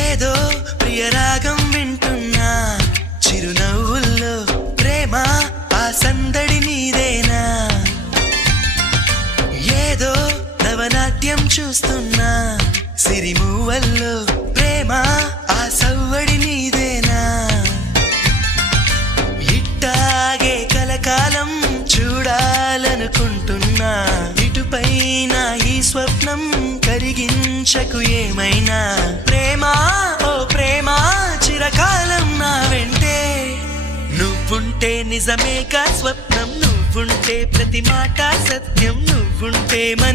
ఏదో ప్రియరాగం వింటున్నా చిరునవ్వుల్లో ప్రేమ ఆ సందడి నీదేనా ఏదో నవనాట్యం చూస్తున్నా సిరిమూవల్లో ప్రేమ ఆ సవ్వడి నీదేనా ఇట్టాగే కలకాలం చూడాలనుకుంటున్నా ఇటుపైన ఈ స్వప్నం కరిగించకు ఏమైనా ప్రేమ ఓ ప్రేమ చిరకాలం నా వెంటే నువ్వుంటే నిజమేగా స్వప్నం నువ్వుంటే ప్రతి మాట సత్యం నువ్వుంటే మనసు